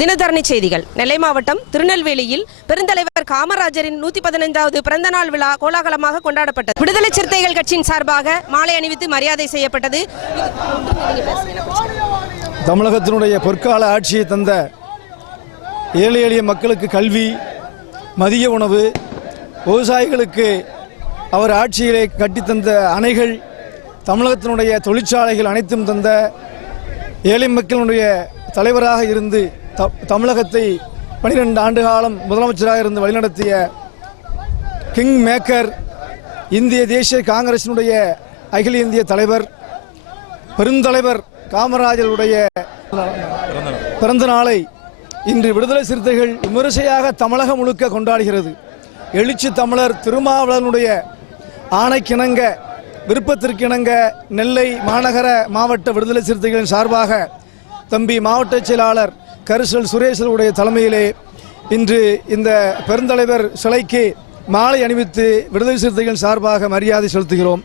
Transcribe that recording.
தினதரணி செய்திகள். நெல்லை மாவட்டம் திருநெல்வேலியில் பெருந்தலைவர் காமராஜரின் 115வது பிறந்த நாள் விழா கோலாகலமாக கொண்டாடப்பட்டது. விடுதலை சிறுத்தைகள் கட்சியின் சார்பாக மாலை அணிவித்து மரியாதை செய்யப்பட்டது. தமிழகத்தினுடைய பொற்கால ஆட்சியை தந்த ஏழை எளிய மக்களுக்கு கல்வி, மதிய உணவு, விவசாயிகளுக்கு அவர் ஆட்சியிலே கட்டித்தந்த அணைகள், தமிழகத்தினுடைய தொழிற்சாலைகள் அனைத்தும் தந்த ஏழை மக்களுடைய தலைவராக இருந்து தமிழகத்தை 12 ஆண்டு காலம் முதலமைச்சராக இருந்து வழிநடத்திய கிங் மேக்கர், இந்திய தேசிய காங்கிரசினுடைய அகில இந்திய தலைவர், பெருந்தலைவர் காமராஜருடைய பிறந்த நாளை இன்று விடுதலை சிறுத்தைகள் விமரிசையாக தமிழகம் முழுக்க கொண்டாடுகிறது. எழுச்சி தமிழர் திருமாவளவனுடைய ஆணைக்கிணங்க, விருப்பத்திற்கிணங்க நெல்லை மாநகர மாவட்ட விடுதலை சிறுத்தைகளின் சார்பாக தம்பி மாவட்ட செயலாளர் கரிசல் சுரேசருடைய தலைமையிலே இன்று இந்த பெருந்தலைவர் சிலைக்கு மாலை அணிவித்து விடுதலை சிறுத்தைகள் சார்பாக மரியாதை செலுத்துகிறோம்.